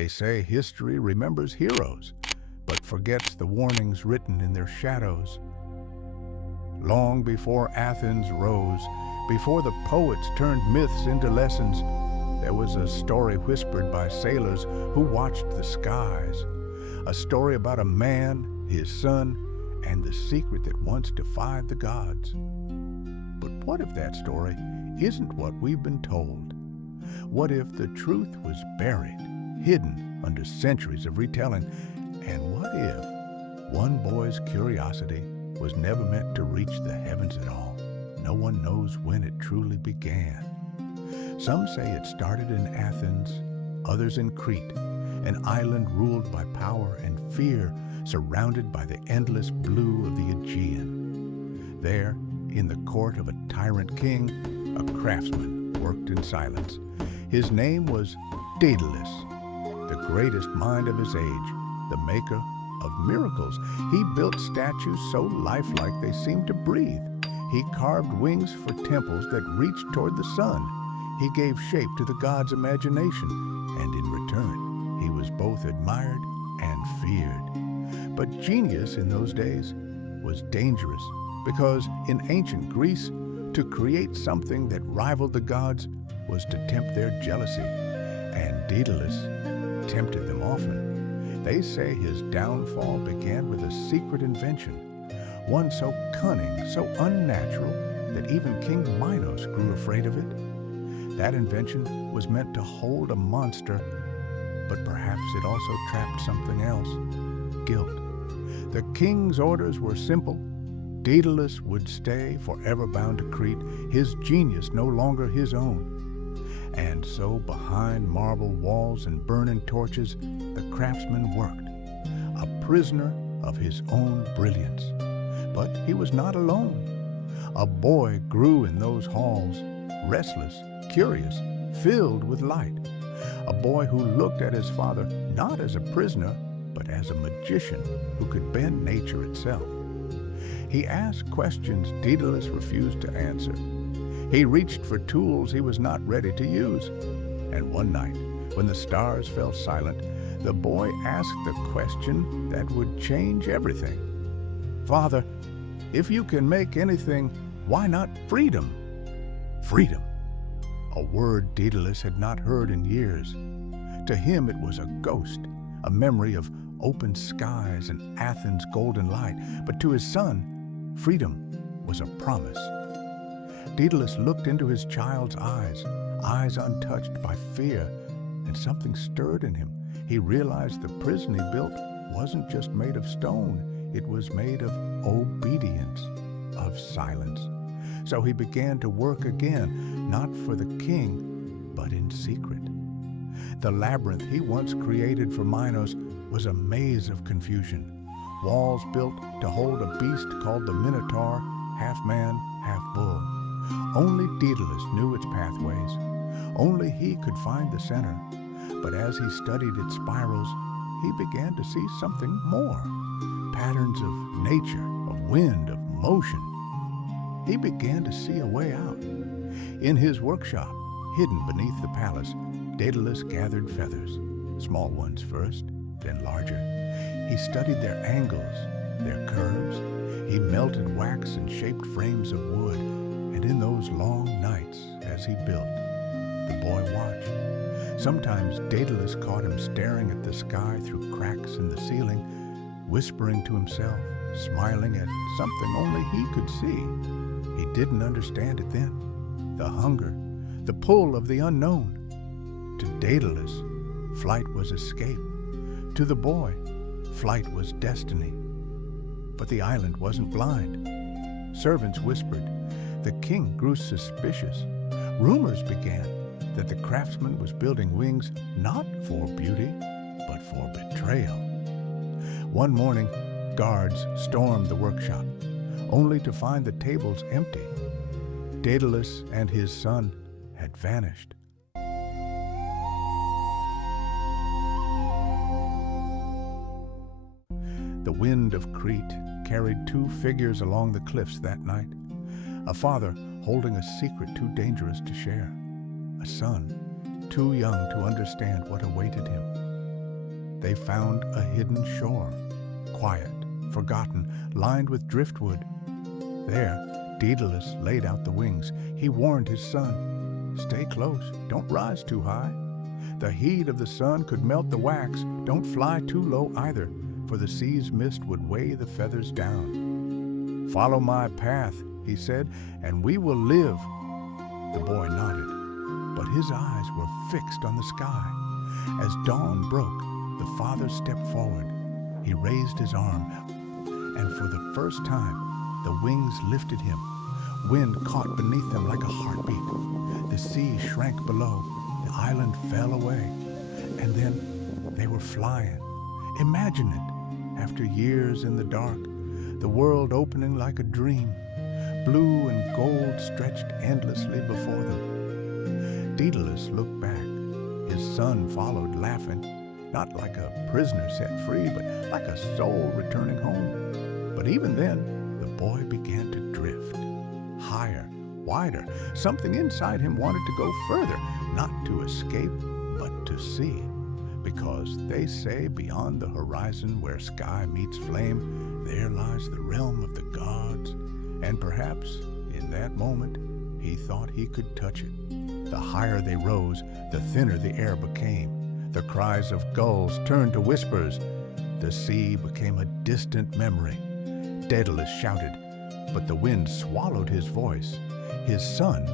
They say history remembers heroes, but forgets the warnings written in their shadows. Long before Athens rose, before the poets turned myths into lessons, there was a story whispered by sailors who watched the skies. A story about a man, his son, and the secret that once defied the gods. But what if that story isn't what we've been told? What if the truth was buried, hidden under centuries of retelling? And what if one boy's curiosity was never meant to reach the heavens at all? No one knows when it truly began. Some say it started in Athens, others in Crete, an island ruled by power and fear, surrounded by the endless blue of the Aegean. There, in the court of a tyrant king, a craftsman worked in silence. His name was Daedalus, the greatest mind of his age, the maker of miracles. He built statues so lifelike they seemed to breathe. He carved wings for temples that reached toward the sun. He gave shape to the gods' imagination, and in return, he was both admired and feared. But genius in those days was dangerous, because in ancient Greece, to create something that rivaled the gods was to tempt their jealousy, and Daedalus tempted them often. They say his downfall began with a secret invention, one so cunning, so unnatural, that even King Minos grew afraid of it. That invention was meant to hold a monster, but perhaps it also trapped something else, guilt. The king's orders were simple. Daedalus would stay forever bound to Crete, his genius no longer his own. And so behind marble walls and burning torches, the craftsman worked, a prisoner of his own brilliance. But he was not alone. A boy grew in those halls, restless, curious, filled with light. A boy who looked at his father not as a prisoner, but as a magician who could bend nature itself. He asked questions Daedalus refused to answer. He reached for tools he was not ready to use. And one night, when the stars fell silent, the boy asked the question that would change everything. "Father, if you can make anything, why not freedom?" Freedom, a word Daedalus had not heard in years. To him it was a ghost, a memory of open skies and Athens' golden light. But to his son, freedom was a promise. Daedalus looked into his child's eyes, eyes untouched by fear, and something stirred in him. He realized the prison he built wasn't just made of stone, it was made of obedience, of silence. So he began to work again, not for the king, but in secret. The labyrinth he once created for Minos was a maze of confusion. Walls built to hold a beast called the Minotaur, half man, half bull. Only Daedalus knew its pathways. Only he could find the center. But as he studied its spirals, he began to see something more. Patterns of nature, of wind, of motion. He began to see a way out. In his workshop, hidden beneath the palace, Daedalus gathered feathers, small ones first, then larger. He studied their angles, their curves. He melted wax and shaped frames of wood. And in those long nights, as he built, the boy watched. Sometimes Daedalus caught him staring at the sky through cracks in the ceiling, whispering to himself, smiling at something only he could see. He didn't understand it then. The hunger, the pull of the unknown. To Daedalus, flight was escape. To the boy, flight was destiny. But the island wasn't blind. Servants whispered. The king grew suspicious. Rumors began that the craftsman was building wings not for beauty, but for betrayal. One morning, guards stormed the workshop, only to find the tables empty. Daedalus and his son had vanished. The wind of Crete carried two figures along the cliffs that night. A father holding a secret too dangerous to share. A son too young to understand what awaited him. they found a hidden shore, quiet, forgotten, lined with driftwood. There, Daedalus laid out the wings. He warned his son, "Stay close, don't rise too high. The heat of the sun could melt the wax. Don't fly too low either, for the sea's mist would weigh the feathers down. Follow my path," he said, "and we will live." The boy nodded, but his eyes were fixed on the sky. As dawn broke, the father stepped forward. He raised his arm, and for the first time, the wings lifted him. Wind caught beneath them like a heartbeat. The sea shrank below. The island fell away. And then they were flying. Imagine it. After years in the dark, the world opening like a dream. Blue and gold stretched endlessly before them. Daedalus looked back. His son followed, laughing, not like a prisoner set free, but like a soul returning home. But even then, the boy began to drift. Higher, wider. Something inside him wanted to go further, not to escape, but to see. Because they say beyond the horizon where sky meets flame, there lies the realm of the gods. And perhaps, in that moment, he thought he could touch it. The higher they rose, the thinner the air became. The cries of gulls turned to whispers. The sea became a distant memory. Daedalus shouted, but the wind swallowed his voice. His son,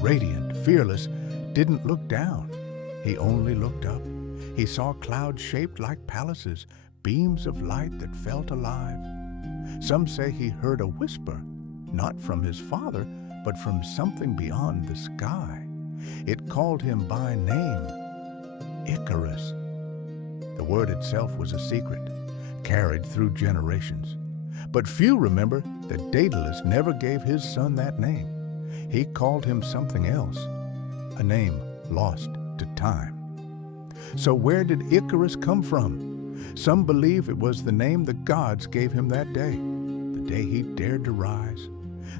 radiant, fearless, didn't look down. He only looked up. He saw clouds shaped like palaces, beams of light that felt alive. Some say he heard a whisper, not from his father, but from something beyond the sky. It called him by name, Icarus. The word itself was a secret, carried through generations. But few remember that Daedalus never gave his son that name. He called him something else, a name lost to time. So where did Icarus come from? Some believe it was the name the gods gave him that day, the day he dared to rise.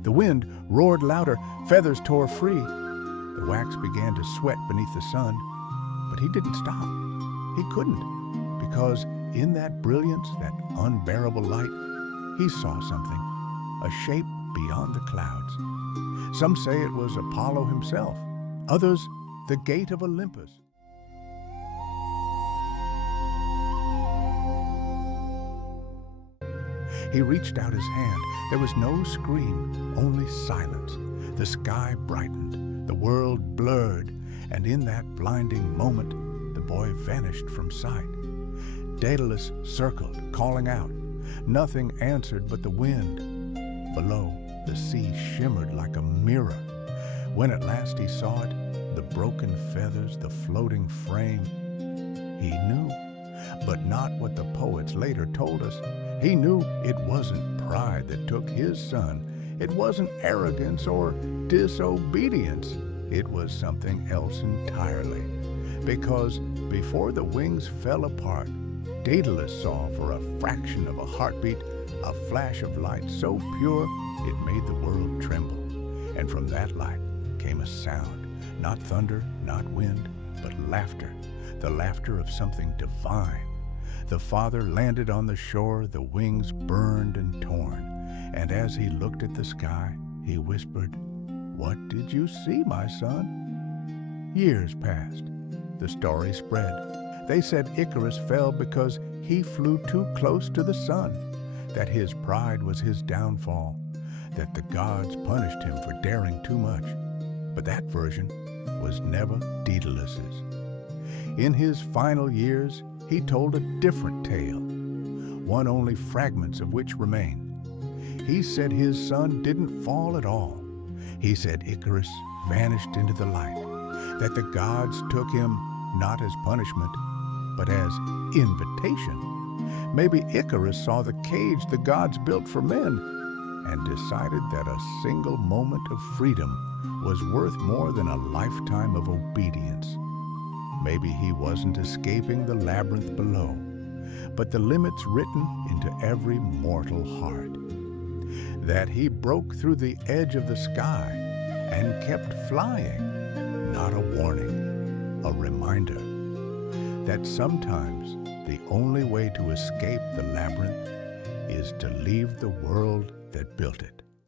The wind roared louder, feathers tore free. The wax began to sweat beneath the sun, but he didn't stop. He couldn't, because in that brilliance, that unbearable light, he saw something, a shape beyond the clouds. Some say it was Apollo himself, others the gate of Olympus. He reached out his hand. There was no scream, only silence. The sky brightened, the world blurred, and in that blinding moment, the boy vanished from sight. Daedalus circled, calling out. Nothing answered but the wind. Below, the sea shimmered like a mirror. When at last he saw it, the broken feathers, the floating frame, he knew, but not what the poets later told us. He knew it wasn't pride that took his son. It wasn't arrogance or disobedience. It was something else entirely. Because before the wings fell apart, Daedalus saw for a fraction of a heartbeat a flash of light so pure it made the world tremble. And from that light came a sound, not thunder, not wind, but laughter, the laughter of something divine. The father landed on the shore, the wings burned and torn, and as he looked at the sky, he whispered, "What did you see, my son?" Years passed. The story spread. They said Icarus fell because he flew too close to the sun, that his pride was his downfall, that the gods punished him for daring too much. But that version was never Daedalus's. In his final years, he told a different tale, one only fragments of which remain. He said his son didn't fall at all. He said Icarus vanished into the light, that the gods took him not as punishment, but as invitation. Maybe Icarus saw the cage the gods built for men and decided that a single moment of freedom was worth more than a lifetime of obedience. Maybe he wasn't escaping the labyrinth below, but the limits written into every mortal heart. That he broke through the edge of the sky and kept flying, not a warning, a reminder that sometimes the only way to escape the labyrinth is to leave the world that built it.